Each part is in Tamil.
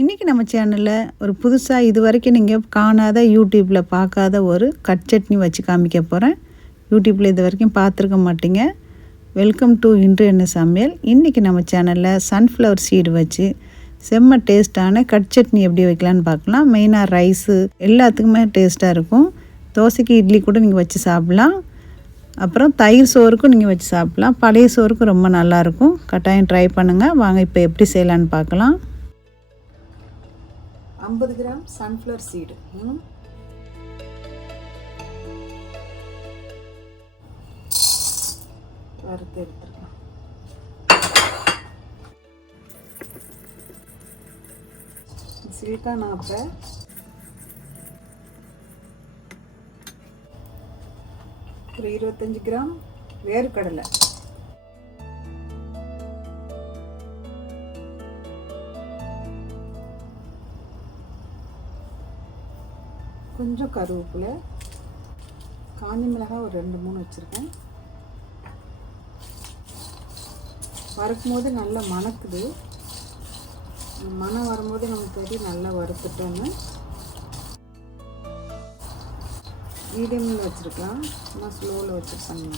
இன்றைக்கி நம்ம சேனலில் ஒரு புதுசாக இது வரைக்கும் நீங்கள் காணாத யூடியூப்பில் பார்க்காத ஒரு கட் சட்னி வச்சு காமிக்க போகிறேன். யூடியூப்பில் இது வரைக்கும் பார்த்துருக்க மாட்டீங்க. வெல்கம் டு இன்று என்ன சமையல். இன்றைக்கி நம்ம சேனலில் சன்ஃப்ளவர் சீடு வச்சு செம்ம டேஸ்ட்டான கட் சட்னி எப்படி வைக்கலான்னு பார்க்கலாம். மெயினாக ரைஸு எல்லாத்துக்குமே டேஸ்ட்டாக இருக்கும். தோசைக்கு இட்லி கூட நீங்கள் வச்சு சாப்பிட்லாம். அப்புறம் தயிர் சோறுக்கும் நீங்கள் வச்சு சாப்பிட்லாம். பழைய சோறுக்கும் ரொம்ப நல்லாயிருக்கும். கட்டாயம் ட்ரை பண்ணுங்கள். வாங்க இப்போ எப்படி செய்யலான்னு பார்க்கலாம். 50 கிராம் சன்ஃப்ளவர் சீடு, வறுத்து எடுத்துருக்கலாம். சிலிக்கான் ஆப்பை ஒரு 25 கிராம் வேர்க்கடலை, கொஞ்சம் கருவேப்பிலை, காஞ்ச மிளகாய் ஒரு 2-3 வச்சுருக்கேன். வறுக்கும் போது நல்லா மணக்குது. மணம் வரும்போது நமக்கு தெரியும் நல்லா வறுத்துட்டோன்னு. மீடியமில் வச்சுருக்கலாம், சும்மா ஸ்லோவில் வச்சுருக்காங்க.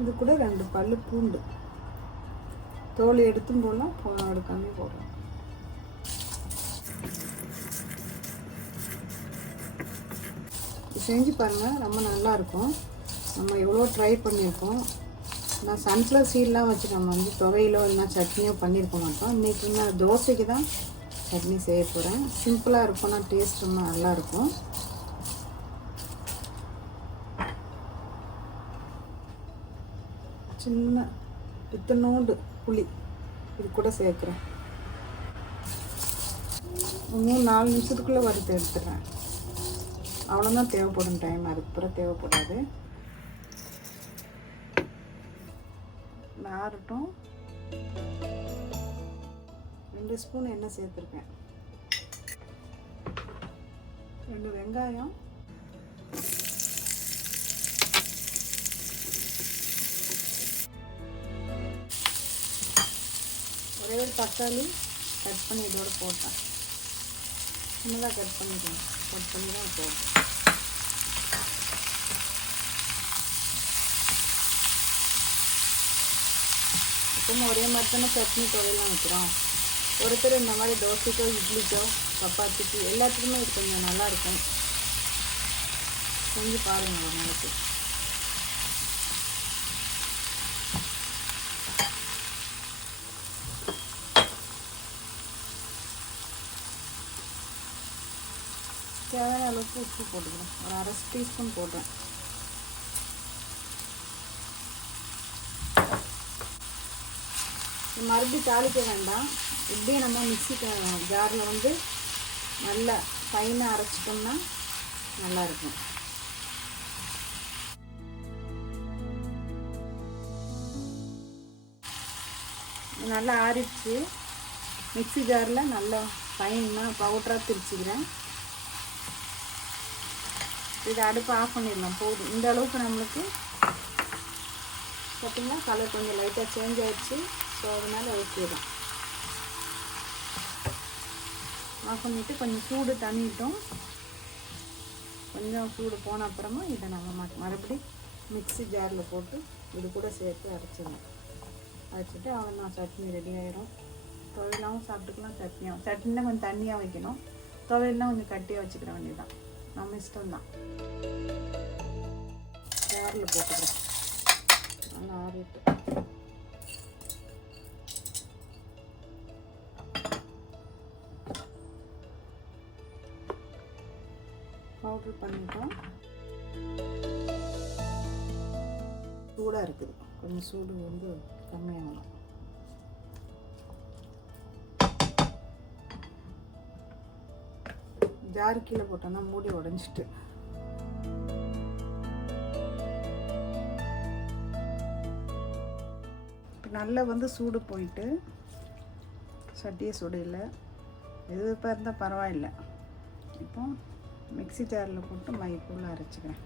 இது கூட 2 பல்லு பூண்டு, தோல் எடுத்தும் போடலாம், எடுக்காமே போடலாம். செஞ்சு பாருங்கள், ரொம்ப நல்லாயிருக்கும். நம்ம எவ்வளோ ட்ரை பண்ணியிருக்கோம். நான் சன்ஃப்ளவர் சீட்லாம் வச்சு நம்ம துவையிலோ இல்லைனா சட்னியோ பண்ணியிருக்க மாட்டோம். இன்றைக்கி நான் தோசைக்கு தான் சட்னி செய்ய போகிறேன். சிம்பிளாக இருக்கும், நான் டேஸ்ட் ரொம்ப நல்லாயிருக்கும். சின்ன இத்தனோண்டு புளி இது கூட சேர்க்குறேன். 3-4 நிமிஷத்துக்குள்ளே வறுத்து எடுத்துடுறேன். அவ்வளோதான் தேவைப்படும் டைம், அதுக்கப்புறம் தேவைப்படாது. ஆறட்டும். 2 ஸ்பூன் எண்ணெய் சேர்த்துருக்கேன். 2 வெங்காயம், ஒரே ஒரு தக்காளி கட் பண்ணி இதோடு போட்டேன். சின்னதாக கட் பண்ணி தான் போட்டேன். எப்பவும் ஒரே மாதிரி தானே சட்னி துவையெல்லாம் வைக்கிறோம். ஒருத்தர் இந்த மாதிரி தோசைக்கோ இட்லிக்கோ சப்பாத்திக்கு எல்லாத்துக்குமே இது கொஞ்சம் நல்லாயிருக்கும். செஞ்சு பாருங்கள் ஒரு நாளைக்கு. தேவையான அளவுக்கு உப்பு போட்டுக்கிறேன். ஒரு 1/2 டீஸ்பூன் போட்டேன். மறுபடியும் தாளிக்க வேண்டாம். இப்படியே நம்ம மிக்ஸி ஜாரில் நல்லா ஃபைனாக அரைச்சிட்டோம்னா நல்லாயிருக்கும். நல்லா ஆறிடுச்சு. மிக்ஸி ஜாரில் நல்லா ஃபைனாக பவுடராக திரிச்சிக்கிறேன். இதை அடுப்பு ஆஃப் பண்ணிடலாம். போதும். இந்த அளவுக்கு நம்மளுக்கு பார்த்திங்கன்னா கலர் கொஞ்சம் லைட்டாக சேஞ்ச் ஆகிடுச்சு. ஸோ அதனால் ஓகே தான். ஆஃப் பண்ணிவிட்டு கொஞ்சம் சூடு தண்ணிட்டோம். கொஞ்சம் சூடு போன அப்புறமா இதை நம்ம மறுபடியும் மிக்ஸி ஜாரில் போட்டு இது கூட சேர்த்து அரைச்சிடலாம். அரைச்சிட்டு நான் சட்னி ரெடி ஆகிடும். துவையலாகவும் சாப்பிட்டுக்கலாம், சட்னியாகவும். சட்னினா கொஞ்சம் தண்ணியாக வைக்கணும், துவையல்லாம் கொஞ்சம் கட்டியாக வச்சுக்கிற வேண்டியதுதான். நம்ம இஷ்டம்தான். ஜாரில் போட்டுக்கிறேன். நல்லா ஆறிட்டு பவுட்ரு பண்ணிட்டோம். சூடாக இருக்குது, கொஞ்சம் சூடு கம்மியாகணும். ஜாரு கீழே போட்டோன்னா மூடி உடஞ்சிட்டு. நல்லா சூடு போயிட்டு சட்டியே சூடு இல்லை. எது இப்போ இருந்தால் பரவாயில்லை. இப்போ மிக்ஸி ஜாரில் போட்டு மையப்பூல அரைச்சிக்கிறேன்.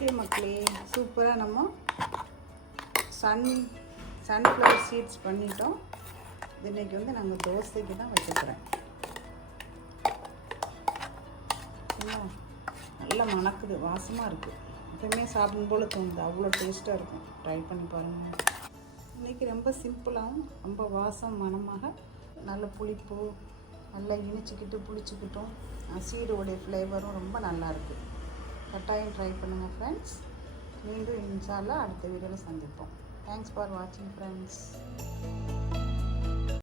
ஓகே மக்களே, சூப்பராக நம்ம சன்ஃப்ளவர் சீட்ஸ் பண்ணிட்டோம். இன்றைக்கி வந்து நாங்கள் தோசைக்கு தான் வைக்கிறேன். நல்லா மணக்குது, வாசமாக இருக்குது. எப்பவுமே சாப்பிடும் போல் தோணுது, அவ்வளோ டேஸ்ட்டாக இருக்கும். ட்ரை பண்ணி பாருங்கள். இன்றைக்கி ரொம்ப சிம்பிளாகவும் ரொம்ப வாசம் மணமாக நல்ல புளிப்பு நல்லா இனிச்சிக்கிட்டு புளிச்சிக்கிட்டும் சீடோடைய ஃப்ளேவரும் ரொம்ப நல்லாயிருக்கு. கட்டாயம் ட்ரை பண்ணுங்கள் ஃப்ரெண்ட்ஸ். மீண்டும் இன்ஷா அல்லாஹ் அடுத்த வீடியோவில் சந்திப்போம். தேங்க்ஸ் ஃபார் வாட்சிங் ஃப்ரெண்ட்ஸ்.